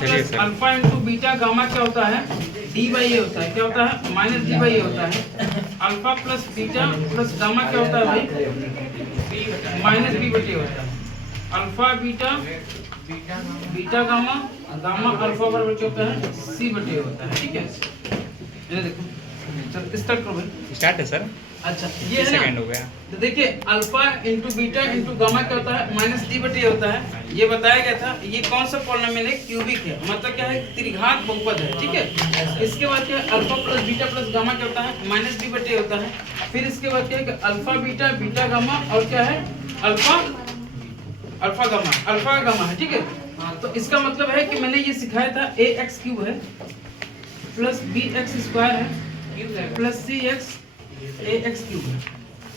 Plus alpha into beta gamma क्या होता है, डी बाई ए होता है। क्या होता है, माइनस डी बाई ए होता है। Alpha plus beta plus gamma क्या होता है भाई, माइनस बी बटे होता है। Alpha beta beta gamma gamma alpha बराबर क्या होता है, सी बटे होता है। ठीक है, ये देखो, चल स्टार्ट करो भाई। स्टार्ट है सर। अच्छा ये है ना, हो गया। तो देखिए alpha into beta into gamma क्या होता है, माइनस डी बटे होता है। ये बताया गया था। ये कौन सा पॉलिनोमियल है, क्यूबिक है, मतलब क्या है, त्रिघात बहुपद है। ठीक है, इसके बाद क्या है, alpha plus beta plus gamma क्या होता है, माइनस डी बटे होता है। फिर इसके बाद क्या है कि अल्फा बीटा बीटा गामा और क्या है, अल्फा गामा है। ठीक है, तो इसका मतलब है कि मैंने ये सिखाया था ए एक्स क्यूब है प्लस बी एक्स स्क्वायर है प्लस सी एक्स ए एक्स क्यूब है,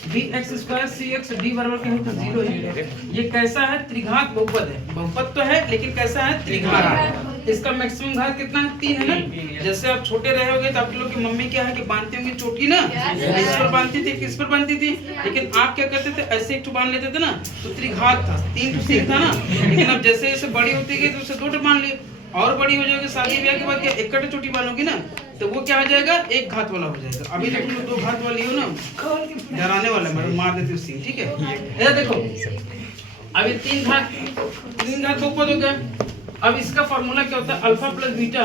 बी एक्स स्क्वायर सी एक्स डी बराबर क्या है, तो 0 है। ये कैसा है, त्रिघात बहुपद है। बहुपद तो है लेकिन कैसा है, त्रिघात है। इसका मैक्सिमम घात कितना है, 3 है ना। जैसे आप छोटे रहे होगे तो आपके लोग की मम्मी क्या है कि बांधती होंगी चोटी ना, इस पर बांधती थी, किस पर बांधती थी, लेकिन आप क्या करते थे, ऐसे एक बांध लेते थे ना, तो त्रिघात था, 3 तो सीख था ना। लेकिन अब जैसे जैसे बड़ी होती गई तो उसे 2 बांध लिए, और बड़ी हो जाएगी, शादी ब्याह के बाद क्या इकट्ठे चोटी बांधोगी ना, तो वो क्या हो जाएगा, एक घात वाला हो जाएगा। अभी देखो 2 घात वाली हो ना, डराने वाला है, मार देती उसी। ठीक है, ये देखो अभी 3 घात बहुपद हो गया। अब इसका फॉर्मूला क्या होता है, अल्फा प्लस बीटा।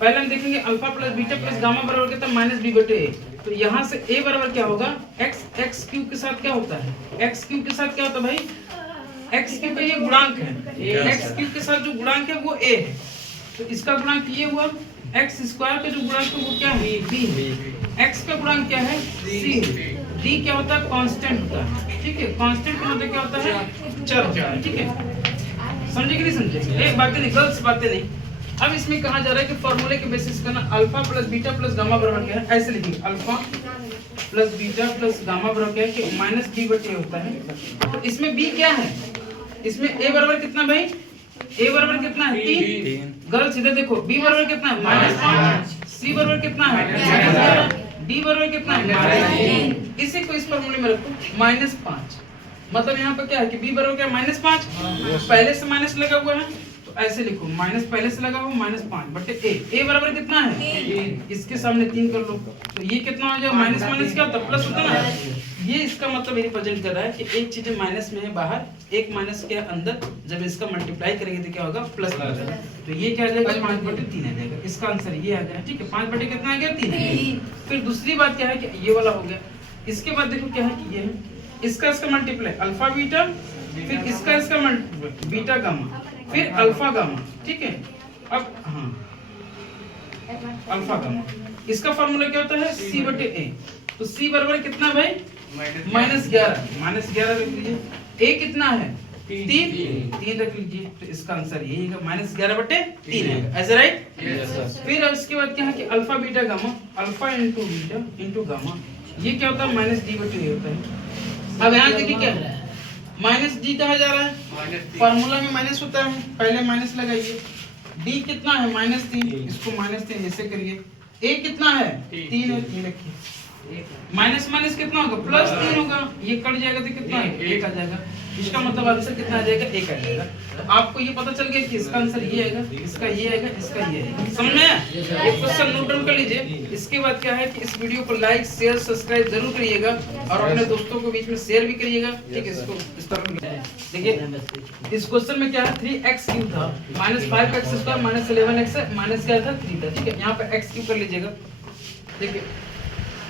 पहले हम देखेंगे alpha plus beta plus gamma बराबर कितना, माइनस बी बटे ए। तो यहाँ से ए बराबर क्या होगा, एक्स क्यूब के साथ क्या होता है, एक्स क्यूब के साथ क्या होता है भाई, एक्स क्यूब का ये गुणांक है, एक्स क्यूब के साथ जो गुणांक है वो ए है, तो इसका गुणांक ये हुआ। एक्स स्क्वायर का जो गुणांक है वो क्या है, बी है। एक्स का गुणांक क्या है, सी है। डी क्या होता है, कांस्टेंट होता है। ठीक है, कांस्टेंट का मतलब क्या होता है, चर होता है। ठीक है, समझे कि नहीं समझे, एक बातें नहीं, गलत बातें नहीं। अब इसमें कहा जा रहा है कि फॉर्मूले के बेसिस पर ना alpha plus beta plus gamma बराबर क्या है, ऐसे लिखेंगे alpha plus beta plus gamma बराबर क्या है कि माइनस बी बटे होता है। तो इसमें बी क्या है, इसमें ए बराबर कितना भाई, ए बराबर कितना है, 3। गलत, सीधे देखो, बी बराबर कितना है, -5, सी बराबर कितना है, डी बराबर कितना है, -3। इसी को इस फॉर्मूले में रखो, -5। मतलब यहाँ पर क्या है कि बी बराबर क्या, -5, पहले से माइनस लगा हुआ है, तो ऐसे लिखो, माइनस पहले से लगा हुआ, -5 बटे ए बराबर कितना है, इसके सामने 3 कर लो, तो ये कितना हो जाएगा, माइनस माइनस क्या होता है, प्लस होता है ना। ये इसका मतलब ये रिप्रेजेंट कर रहा है कि एक चीज माइनस में है बाहर, एक माइनस के अंदर, जब इसका मल्टीप्लाई करेंगे तो क्या होगा, प्लस हो जाएगा। तो ये क्या आ जाएगा, 5 बटे 3 आ जाएगा। इसका आंसर ये आ गया। ठीक है, 5 बटे कितना आ गया, 3। फिर दूसरी बात क्या है कि ये वाला हो गया। इसके बाद देखो क्या है कि ये है, इसका मल्टीप्लाई अल्फा बीटा, फिर इसका मल्टीप्लाई बीटा गामा, फिर अल्फा गामा। ठीक है, अब हाँ अल्फा गामा, इसका फॉर्मूला क्या होता है, सी बटे ए। तो सी बराबर कितना भाई, -11 रख लीजिए। ए कितना है, 3 रख लीजिए। तो इसका आंसर यही है, -11 बटे 3 है। ऐसे राइट। फिर उसके बाद क्या है कि alpha beta gamma, alpha into beta into gamma, ये क्या होता है, माइनस डी बटे ए होता है। अब यहाँ देखिए क्या है, माइनस डी कहा जा रहा है, फॉर्मूला में माइनस होता है, पहले माइनस लगाइए। डी कितना है, -3, इसको -3 ऐसे करिए। ए कितना है, 3 है, 3 रखिए। माइनस माइनस कितना होगा, +3 होगा, ये कट जाएगा तो कितना है, 1 आ जाएगा। इसका मतलब आंसर कितना आ जाएगा, 1 आ जाएगा। तो आपको ये पता चल गया कि इसका आंसर ये आएगा, इसका ये आएगा, इसका ये आएगा। समझ में आया? एक क्वेश्चन नोट डाउन कर लीजिए। इसके बाद क्या है कि इस वीडियो को लाइक शेयर सब्सक्राइब जरूर करिएगा और अपने दोस्तों को बीच में शेयर भी करिएगा। ठीक है, इसको इस तरह देखिए, इस क्वेश्चन में क्या है, 3x क्यूब था, -5x स्क्वायर -11x माइनस क्या था, 3 था। ठीक है, यहाँ पे x क्यूब कर लीजिएगा। देखिए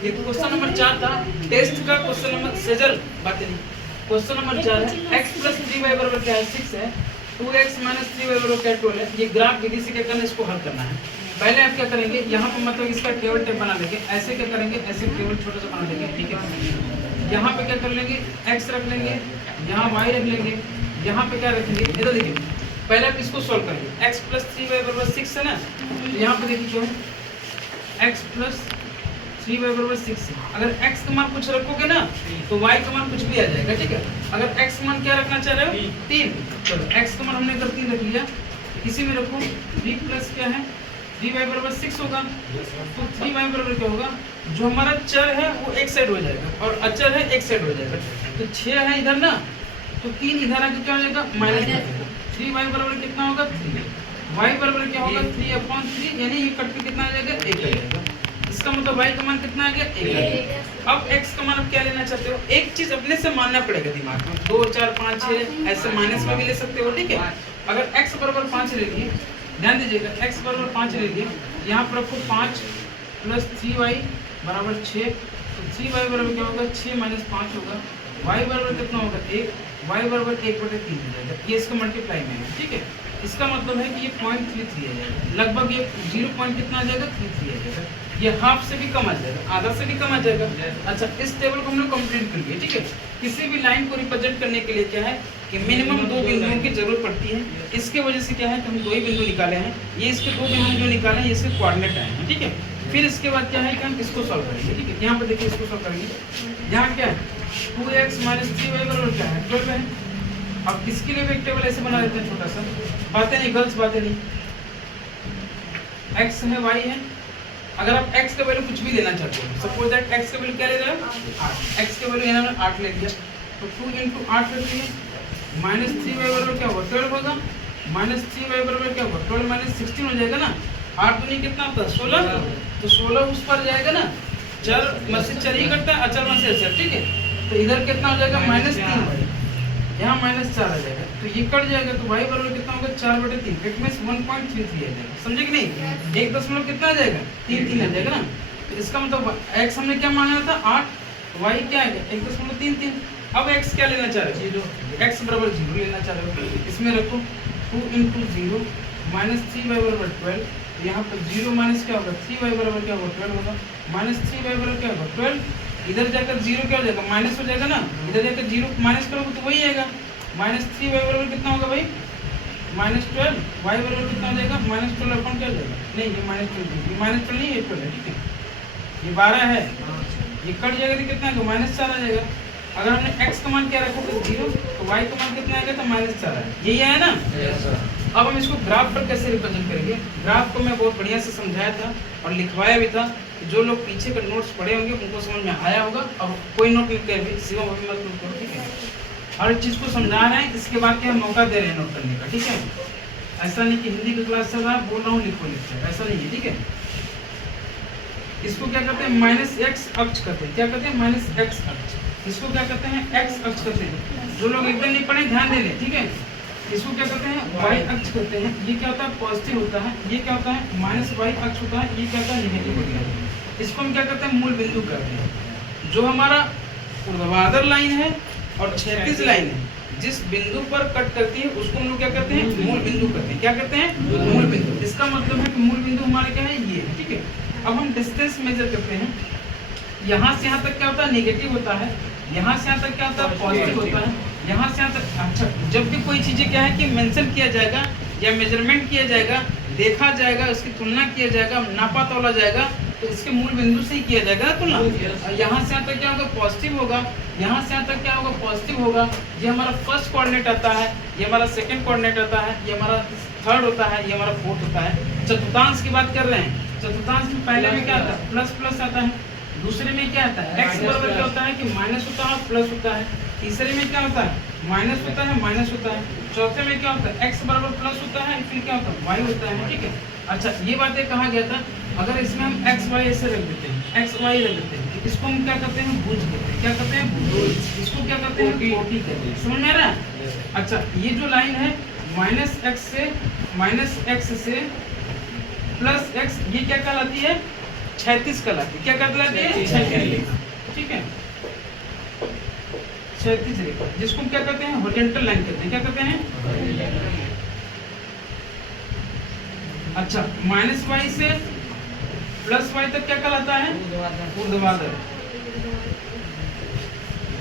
ये क्वेश्चन नंबर 4 था, टेस्ट का क्वेश्चन नंबर सेजल बात नहीं। क्वेश्चन नंबर 4 है, x + 3y बराबर क्या है, 6 है, 2x - 3y बराबर क्या है, 12 है। ये ग्राफ विधि से क्या करना है, इसको हल करना है। पहले आप क्या करेंगे, यहाँ पर मतलब इसका टेबल टाइप बना लेंगे। ऐसे क्या करेंगे, ऐसे टेबल छोटा सा बना लेंगे। ठीक है, यहाँ पे क्या कर लेंगे, x रख लेंगे, यहाँ y रख लेंगे, यहाँ पे क्या रखेंगे, इधर देखिए। पहले आप इसको सॉल्व करेंगे, x + 3y बराबर 6 है ना, तो यहाँ पे देखिए क्या है, x + 3y बराबर 6 है। अगर x का मान कुछ रखोगे ना तो y का मान कुछ भी आ जाएगा। ठीक है, अगर x का मान क्या रखना चाह रहे हो, 3, चलो x का मान हमने इधर 3 रख लिया, इसी में रखो 3 प्लस क्या है, 3y बराबर 6 होगा। तो 3y बराबर क्या होगा, जो हमारा चर है वो एक साइड हो जाएगा और अचर है एक साइड हो जाएगा। तो 6 है इधर ना, तो 3 इधर आके क्या हो जाएगा, -3y बराबर कितना होगा, 3, y बराबर क्या होगा 3/3, यानी ये कट के कितना आ जाएगा 1 आ जाएगा। इसका मतलब y का मान कितना आ गया 1 आ गया। अब x का मान आप क्या लेना चाहते हो, एक चीज अपने से मानना पड़ेगा दिमाग में, 2 4 5 6 ऐसे माइनस में भी ले सकते हो, ठीक है। अगर x बराबर 5 ले लिए, ध्यान दीजिएगा, x बराबर 5 ले लिए, यहाँ पर आपको 5 + 3y बराबर 6, तो 3y बराबर क्या होगा 6 - 5 होगा, y बराबर कितना होगा 1, y बराबर 1/3 हो जाएगा, ये इसका मल्टीप्लाई में है, ठीक है। इसका मतलब है कि ये 0.33 आ जाएगा, लगभग ये 0 पॉइंट कितना आ जाएगा 33 आ जाएगा, ये हाफ से भी कम आ जाएगा, आधा से भी कम आ जाएगा। अच्छा, इस टेबल को हम लोग कंप्लीट कर लिए, ठीक है। किसी भी लाइन को रिप्रेजेंट करने के लिए क्या है कि मिनिमम 2 बिंदुओं की जरूरत पड़ती है। इसके वजह से क्या है कि हम 2 ही बिंदु निकाले हैं, ये इसके 2 बिंदु जो निकाले हैं ये इसके कोऑर्डिनेट आए हैं, ठीक है। फिर इसके बाद क्या है कि हम इसको सॉल्व करेंगे, ठीक है। यहाँ पर देखिए इसको सॉल्व करेंगे, यहाँ क्या है 2x - 3y बराबर क्या है 12 है। अब इसके लिए भी एक टेबल ऐसे बना देते हैं छोटा सा, बातें नहीं, गर्ल्स बातें नहीं, x है y है, अगर आप x का वैल्यू कुछ भी लेना चाहते हो, सपोज दैट x का वैल्यू क्या ले रहे हो 8, x का वैल्यू यहाँ मैंने 8 ले लिया, तो 2 × 8 रख लिया, -3y बराबर क्या होगा 12 होगा, -3y बराबर क्या होगा 12 - 16 हो जाएगा ना, 8 दूनी कितना होता है 16, तो 16 उस पर जाएगा ना, चर में से चर ही कटता है, अचर में से अचर, ठीक है। तो इधर कितना हो जाएगा -3y, यहाँ -4 आ जाएगा, तो ये कट जाएगा, तो y बराबर कितना होगा 4/3, इट मींस 1.33 आ जाएगा, समझे कि नहीं, 1 दशमलव कितना आ जाएगा 3 आ जाएगा ना। तो इसका मतलब x हमने क्या माना था 8, y क्या है 1.33। अब x क्या लेना चाह रहे हो, x बराबर 0 लेना चाह रहे हो, इसमें रखो 2 × 0 -3y बराबर 12, यहाँ पर 0 माइनस क्या होगा 3y बराबर क्या होगा 12 होगा, -3y बराबर क्या होगा 12, इधर जाकर 0 क्या हो जाएगा माइनस हो जाएगा ना, इधर जाकर 0 माइनस करोगे तो वही आएगा, -3y बराबर कितना होगा भाई -12, y बराबर कितना हो जाएगा -12 अपन क्या हो जाएगा, नहीं ये -12, ये -12 नहीं है 12 है, ठीक है, ये 12 है, ये कट जाएगा तो कितना आएगा -4 आ जाएगा। अगर हमने x का मान क्या रखा था 0, तो y का मान कितना आएगा तो -4 है, यही है ना। अब हम इसको ग्राफ पर कैसे रिप्रेजेंट करेंगे, ग्राफ को मैं बहुत बढ़िया से समझाया था और लिखवाया भी था, जो लोग पीछे का नोट्स पढ़े होंगे उनको समझ में आया होगा, और कोई नोट लिख कर भी सिवा अभी मत नोट करो, ठीक है। हर चीज़ को समझा रहे हैं, इसके बाद क्या मौका दे रहे हैं नोट करने का, ठीक है। ऐसा नहीं कि हिंदी की क्लास चल रहा है बोल रहा हूँ लिखो लिखते, ऐसा नहीं है, ठीक है। इसको क्या कहते हैं -x अक्ष कहते हैं, क्या कहते हैं -x अक्ष, इसको क्या कहते हैं x अक्ष कहते हैं। जो लोग एकदम नहीं पढ़े ध्यान दे लें, ठीक है। इसको क्या कहते हैं y अक्ष कहते हैं, ये क्या होता है पॉजिटिव होता है, ये क्या होता है -y अक्ष होता है, ये क्या होता है नेगेटिव होता है। इसको हम क्या कहते हैं मूल बिंदु कहते हैं। जो हमारा ऊर्ध्वाधर लाइन है और क्षैतिज लाइन है, जिस बिंदु पर कट करती है उसको हम लोग क्या कहते हैं मूल बिंदु कहते हैं, क्या कहते हैं मूल बिंदु। इसका मतलब है कि मूल बिंदु हमारे क्या है ये है, ठीक है। अब हम डिस्टेंस मेजर करते हैं, यहाँ से यहाँ तक क्या होता है नेगेटिव होता है, यहाँ से यहाँ तक क्या होता है पॉजिटिव होता है, यहाँ से यहाँ तक। अच्छा, जब भी कोई चीज़ें क्या है कि मेंशन किया जाएगा या मेजरमेंट किया जाएगा, देखा जाएगा, उसकी तुलना किया जाएगा, नापा तोला जाएगा, तो इसके मूल बिंदु से ही किया जाएगा तुलना। यहाँ से यहाँ तक क्या होगा पॉजिटिव होगा, यहाँ से यहाँ तक क्या होगा पॉजिटिव होगा, ये हमारा फर्स्ट कोऑर्डिनेट आता है, ये हमारा सेकंड कोऑर्डिनेट आता है, ये हमारा थर्ड होता है, ये हमारा फोर्थ होता है। चतुर्थांश की बात कर रहे हैं, चतुर्थांश में पहले में क्या आता है प्लस प्लस आता है, दूसरे में क्या आता है x बराबर क्या होता है कि माइनस होता है प्लस होता है, तीसरे में क्या होता है माइनस होता है माइनस होता है, चौथे में क्या होता है x बराबर प्लस होता है, फिर क्या होता है y होता है, ठीक है। अच्छा, ये बातें कहा गया था, अगर इसमें हम x y ऐसे रख देते हैं, x y रख देते हैं, इसको हम क्या करते हैं भुज कहते हैं, क्या कहते हैं भुज, इसको क्या कहते हैं कोटि कहते हैं, समझ में आ रहा है। अच्छा, ये जो लाइन है -x से प्लस x, ये क्या कहलाती है क्षैतिज कहलाती है, क्या कहलाती है क्षैतिज रेखा, ठीक है, क्षैतिज रेखा, जिसको क्या कहते हैं हॉरिजॉन्टल लाइन कहते हैं, क्या कहते हैं। अच्छा, -y से +y तक क्या कहलाता है ऊर्ध्वाधर,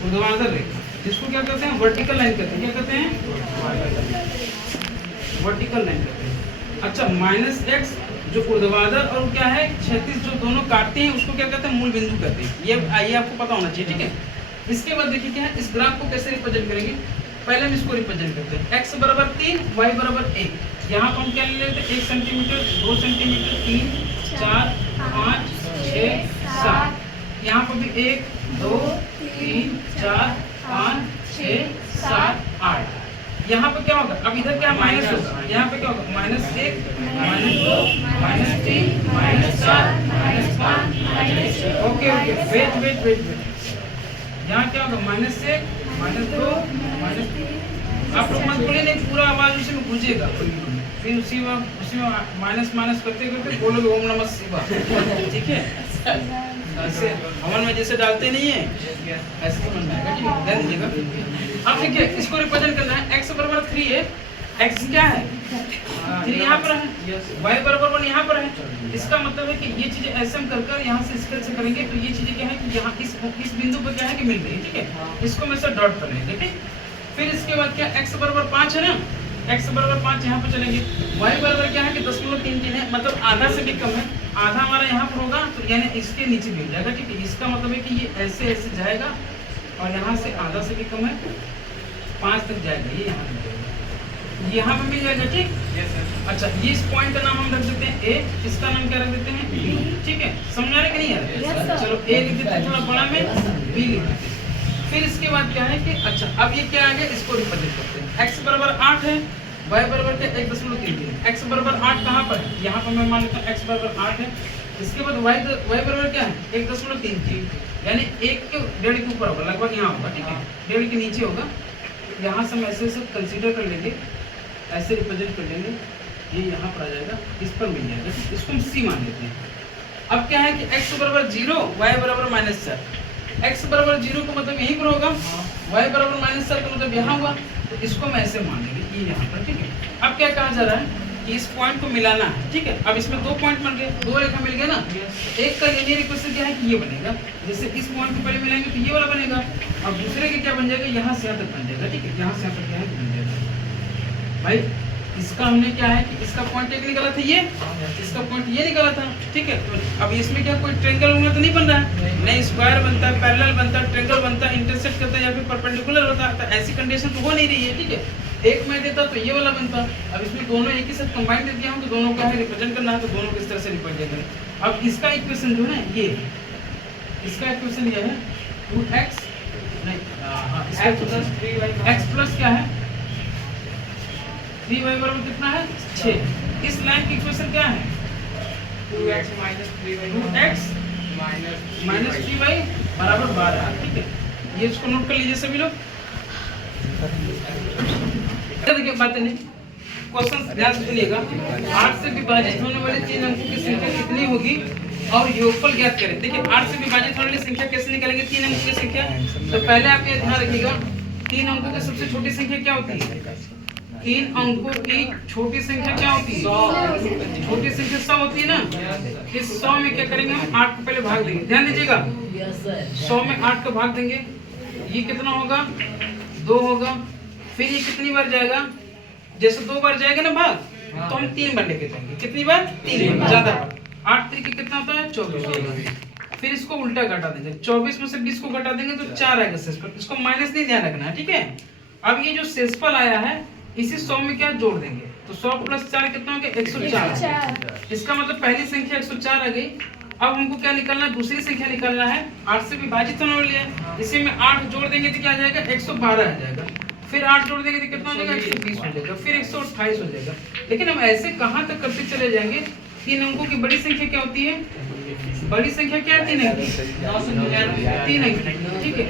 ऊर्ध्वाधर रेखा, जिसको क्या कहते हैं वर्टिकल लाइन कहते हैं, क्या कहते हैं वर्टिकल लाइन कहते हैं। अच्छा, -x जो ऊर्ध्वाधर और क्या है क्षैतिज जो दोनों काटते हैं उसको क्या कहते हैं मूल बिंदु कहते हैं, ये आपको पता होना चाहिए, ठीक है। इसके बाद देखिए क्या है, इस ग्राफ को कैसे रिप्रेजेंट करेंगे, पहले हम इसको रिप्रेजेंट करते हैं x बराबर 3 y बराबर 1, यहाँ पर हम क्या ले लेते हैं 1 सेंटीमीटर 2 सेंटीमीटर 3 4 5 6 7, यहाँ पर भी 1 2 3 4 5 6 7 8, यहाँ पे क्या होगा, अब इधर क्या माइनस होगा, यहाँ पे क्या होगा -1 -2 -3 -4 -5 ओके ओके वेट यहाँ क्या होगा -1 -2 -3 आप लोग मत बोलिए नहीं, पूरा आवाज उसी में गूंजेगा, फिर उसी में माइनस करते करते बोलोगे ओम नमः शिवाय, ठीक है। ऐसे हवन में जैसे डालते नहीं है ऐसे समझ में आएगा, ठीक है, ध्यान दीजिएगा। अब देखिए इसको रिप्रेजेंट करना है, x बराबर 3 है, x क्या है 3 यहाँ पर है, y बराबर 1 यहाँ पर है। इसका मतलब है कि ये चीजें ऐसे हम कर यहाँ से स्केच से करेंगे तो ये चीजें क्या है कि यहाँ इस बिंदु पर क्या है कि मिल रही है, ठीक है। इसको मैं से डॉट कर लेंगे, ठीक। फिर इसके बाद क्या x बराबर 5 है ना, x बराबर 5 यहाँ पर चलेंगे, y बराबर क्या है कि 0.33 है, मतलब आधा से भी कम है, आधा हमारा यहाँ पर होगा तो यानी इसके नीचे मिल जाएगा, ठीक है। इसका मतलब है कि ये ऐसे जाएगा और यहाँ से आधा से भी कम है 5 तक जाएगा, ये यहाँ मिल जाएगा, यहाँ पे मिल जाएगा, ठीक। अच्छा ये इस पॉइंट का नाम हम रख देते हैं a, इसका नाम क्या रख देते हैं b, ठीक है। समझ आ रहा है कि नहीं यार, चलो a लिख देते हैं थोड़ा बड़ा में, b लिख देते हैं। फिर इसके बाद क्या है कि अच्छा अब ये क्या आ गया, इसको रिप्रेजेंट करते हैं, x बराबर 8 है, y बराबर क्या 1.33, x बराबर 8 कहाँ पर है, यहाँ पर मैं मान लेता हूँ x बराबर 8 है। इसके बाद y बराबर क्या है 1.33, यानी 1 के 1.5 के ऊपर होगा, लगभग यहाँ होगा, ठीक है, 1.5 के नीचे होगा। यहाँ से हम ऐसे कंसीडर कर लेंगे, ऐसे रिप्रेजेंट कर लेंगे, ये यहाँ पर आ जाएगा, इस पर मिल जाएगा, इसको हम c मान लेते हैं। अब क्या है कि x बराबर 0, y बराबर -4, x बराबर 0 का मतलब यहीं पर होगा, y बराबर -4 का मतलब यहाँ हुआ, तो इसको मैं ऐसे मान लेंगे ये यहाँ पर, ठीक है। अब क्या कहा जा रहा है कि इस पॉइंट को मिलाना है, ठीक है। अब इसमें 2 पॉइंट बन गए, 2 रेखा मिल गया ना, एक का लीनियर इक्वेशन क्या है कि ये बनेगा, जैसे इस पॉइंट को पहले मिलाएंगे तो ये वाला बनेगा, और दूसरे के क्या बन जाएगा, यहाँ से यहाँ तक बन जाएगा, ठीक है, यहाँ से यहाँ तक क्या है बन जाएगा। भाई इसका हमने क्या है कि इसका पॉइंट एक निकाला था, ये इसका पॉइंट ये निकाला था, ठीक है। तो अब इसमें क्या कोई ट्रायंगल उंगल तो नहीं बन रहा है, नहीं स्क्वायर बनता है, पैरेलल बनता है, ट्रायंगल बनता है, इंटरसेक्ट करता है या फिर परपेंडिकुलर होता है, तो ऐसी कंडीशन तो हो नहीं रही है, ठीक है। एक मैं देता तो ये वाला बनता, अब इसमें दोनों एक ही साथ कंबाइन दे दिया हूं तो दोनों का है रिप्रेजेंट करना है, तो दोनों को इस तरह से रिप्रेजेंट करें। अब इसका इक्वेशन जो है ये, इसका इक्वेशन ये है 2x नहीं x प्लस क्या है 3y बराबर कितना है 6। इस लाइन की इक्वेशन क्या है 2x minus 3y बराबर 12, ठीक है। ये इसको नोट कर लीजिए सभी लोग। देखिए बातें नहीं, क्वेश्चन ध्यान से सुनिएगा। 8 से विभाजित होने वाले 3 अंकों की संख्या कितनी होगी और योगफल ज्ञात करें। देखिए 8 से विभाजित होने वाली संख्या कैसे निकालेंगे, 3 अंकों की संख्या। तो पहले आप ये ध्यान रखिएगा, 3 अंकों की सबसे छोटी संख्या क्या होती है, 3 अंकों की छोटी संख्या क्या होती है, छोटी संख्या 100 होती है ना। इस 100 में क्या करेंगे हम 8 को पहले भाग देंगे, ध्यान दीजिएगा, 100 में 8 को भाग देंगे, ये कितना होगा 2 होगा। फिर ये कितनी बार जाएगा, जैसे 2 बार जाएगा ना भाग, तो हम 3 बार लेके जाएंगे, कितनी बार 3 बार, ज्यादा। 8 3 कितना होता है 24 होगा। फिर इसको उल्टा घटा देंगे, 24 में से 20 को घटा देंगे तो 4 आएगा शेषफल, इसको माइनस नहीं ध्यान रखना है, ठीक है। अब ये जो शेषफल आया है इसी 100 में क्या जोड़ देंगे, तो 100 + 4 कितना हो गया 104। इसका मतलब पहली संख्या 104 आ गई। अब हमको क्या निकालना है, दूसरी संख्या निकालना है, 8 से विभाजित होने वाली है, इसी में 8 जोड़ देंगे तो क्या आ जाएगा 112 आ जाएगा। फिर 8 जोड़ देंगे तो कितना हो जाएगा 120 हो जाएगा, फिर 128 हो जाएगा। लेकिन हम ऐसे कहाँ तक करते चले जाएंगे, 3 अंकों की बड़ी संख्या क्या होती है, बड़ी संख्या क्या है 3 अंक, 3 अंक, ठीक है।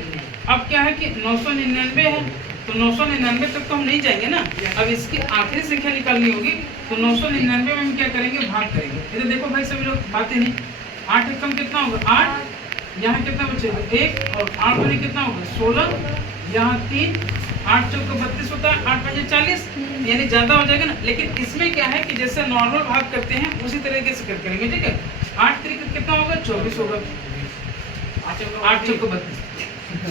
अब क्या है कि 999 है, तो 999 तक तो हम नहीं जाएंगे ना, अब इसकी आखिरी संख्या निकालनी होगी, तो 999 में हम क्या करेंगे भाग करेंगे। इधर देखो भाई सभी लोग बातें नहीं, 8 एक कम कितना होगा 8, यहाँ कितना बचेगा 1, और 8 बने कितना होगा 16, यहाँ 3, 8 चौक 32 होता है, 8 5 40, यानी ज्यादा हो जाएगा ना। लेकिन इसमें क्या है कि जैसे नॉर्मल भाग करते हैं उसी तरीके से करेंगे, ठीक है। 8 3 कितना होगा 24 होगा, 8 चौक 32,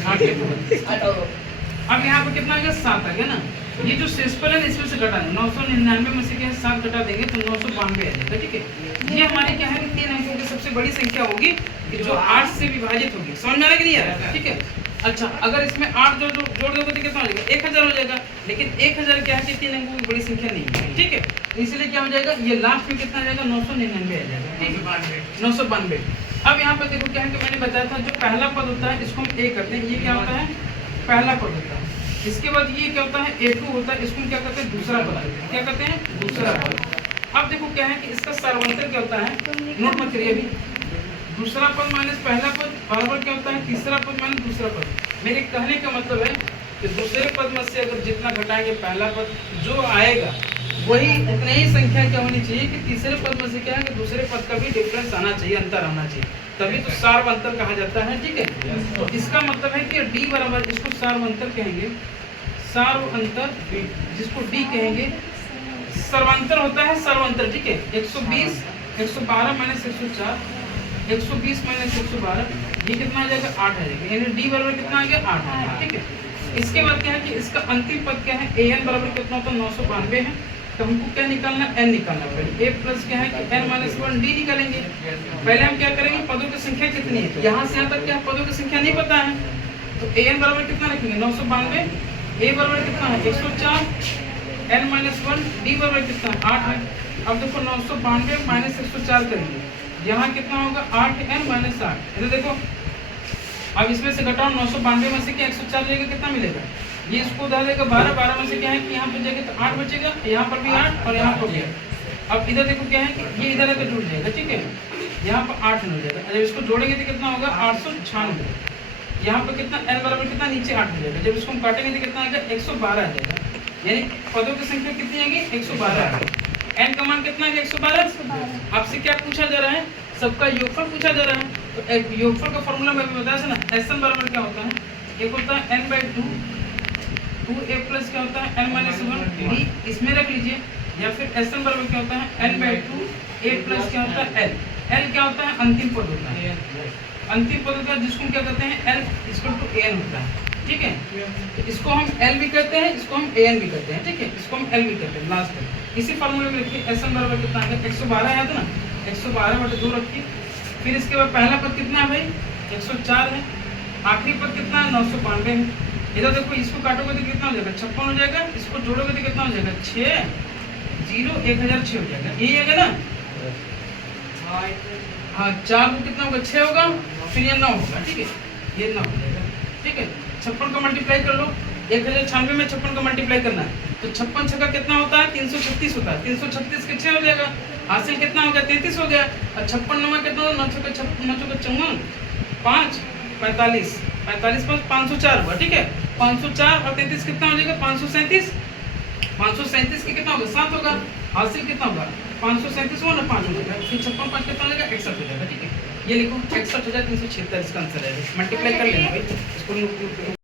8 चौक 32। अब यहाँ पर कितना आ गया 7 आ गया ना। ये जो शेषफल है इसमें से घटा 999 में से क्या 7 घटा देंगे तो 992 आ जाएगा, ठीक है। ये हमारी क्या है कि 3 अंकों की सबसे बड़ी संख्या होगी जो 8 से विभाजित होगी, समझ में आ रहा है कि नहीं आ रहा, ठीक है। अच्छा अगर इसमें 8 जोड़ दोगे तो कितना हो जाएगा 1000 हो जाएगा, लेकिन 1000 क्या है कि 3 अंकों की बड़ी संख्या नहीं है, ठीक है। इसलिए क्या हो जाएगा ये लास्ट में कितना आ जाएगा 999 आ जाएगा, 992। अब यहाँ पे देखो क्या है कि मैंने बताया था जो पहला पद होता है इसको हम ए करते हैं, ये क्या होता है पहला पद होता है। इसके बाद ये क्या होता है a2 होता है, इसको क्या कहते हैं दूसरा पद, क्या कहते हैं दूसरा पद। अब देखो क्या है कि इसका सर्वांतर क्या होता है, नोट मत करिए अभी, दूसरा पद माइनस पहला पद बराबर क्या होता है तीसरा पद माइनस दूसरा पद। मेरे कहने का मतलब है कि दूसरे पद में से अगर जितना घटाएंगे पहला पद जो आएगा वही उतनी ही संख्या क्या होनी चाहिए कि तीसरे पद में से क्या है कि दूसरे पद का भी डिफरेंस आना चाहिए, अंतर आना चाहिए, तभी तो सार्वंतर कहा जाता है। ठीक है, तो इसका मतलब है कि d बराबर, इसको सार्वंतर कहेंगे, सार्वंतर जिसको d कहेंगे, सर्वांतर होता है सर्वांतर। ठीक है, 120 112 माइनस 104, 120 माइनस 112, ये कितना आ जाएगा 8 आ जाएगा, यानी d बराबर कितना आ गया 8 आ गया। ठीक है, इसके बाद क्या है कि इसका अंतिम पद क्या है, an बराबर कितना होता है 992 है, तो हमको क्या निकालना n निकालना पड़ेगा। a प्लस क्या है कि n माइनस 1 d निकालेंगे। पहले हम क्या करेंगे, पदों की संख्या कितनी है, यहाँ से यहाँ तक क्या पदों की संख्या नहीं पता है, तो an बराबर कितना रखेंगे 992, a बराबर कितना है 104, n माइनस 1, d बराबर कितना है 8 है। अब देखो 992 माइनस 104 करेंगे, यहाँ कितना होगा 8n माइनस 8, इधर देखो अब इसमें से घटाओ 992 में से क्या 104 जाएगा, कितना मिलेगा, ये इसको उधर देगा 12, 12 में से क्या है कि यहाँ पर जाएगा तो 8 बचेगा, यहाँ पर भी 8 और यहाँ पर भी 8। अब इधर देखो क्या है कि ये इधर आकर जुड़ जाएगा। ठीक है, यहाँ पर 8 मिल जाएगा, जब इसको जोड़ेंगे तो कितना होगा 896, यहाँ पर कितना n बराबर कितना नीचे 8 हो जाएगा, जब इसको हम काटेंगे तो कितना आएगा 112 आ जाएगा, यानी पदों की संख्या कितनी आएगी 112 आएगी। n का मान कितना है 112। आपसे क्या पूछा जा रहा है, सबका योगफल पूछा जा रहा है, तो एक योगफल का फॉर्मूला मैं बताया था ना, Sn बराबर क्या होता है, एक होता है n/2, 2a प्लस क्या होता है n माइनस 1 d, इसमें रख लीजिए, या फिर Sn बराबर क्या होता है n/2 a प्लस क्या होता है l, l क्या होता है अंतिम पद होता है, अंतिम पद होता है जिसको क्या कहते हैं l इक्वल टू an होता है। ठीक है, तो इसको हम l भी कहते हैं, इसको हम an भी कहते हैं। ठीक है, इसको हम l भी कहते हैं लास्ट तक। इसी फॉर्मूले में लिखिए Sn बराबर कितना है 112 याद ना, 112/2 रखिए, फिर इसके बाद पहला पद कितना है भाई 104 है, आखिरी पद कितना है 992 है। इधर देखो इसको काटोगे तो कितना हो जाएगा 56 हो जाएगा, इसको जोड़ोगे तो कितना हो जाएगा 6 0 1006 हो जाएगा, यही है ना। हाँ 4 को कितना होगा 6 होगा, फिर ये 9 होगा। ठीक है, ये 9 हो जाएगा। ठीक है, 56 का मल्टीप्लाई कर लो, 1096 में 56 का मल्टीप्लाई करना है, तो 56 6 का कितना होता है 336 होता है, 336 के 6 हो जाएगा, हासिल कितना हो गया 33 हो गया, और 56 9 कितना 9 6 54, 5 45 45 504 हुआ। ठीक है, 504 और 33 कितना हो जाएगा 537, 537 के कितना होगा 7 होगा, हासिल कितना होगा 537 हुआ ना 5 हो जाएगा, फिर 56 5 कितना हो जाएगा 61 हो जाएगा। ठीक है, ये लिखो 61,376 इसका आंसर है, मल्टीप्लाई कर लेना भाई इसको।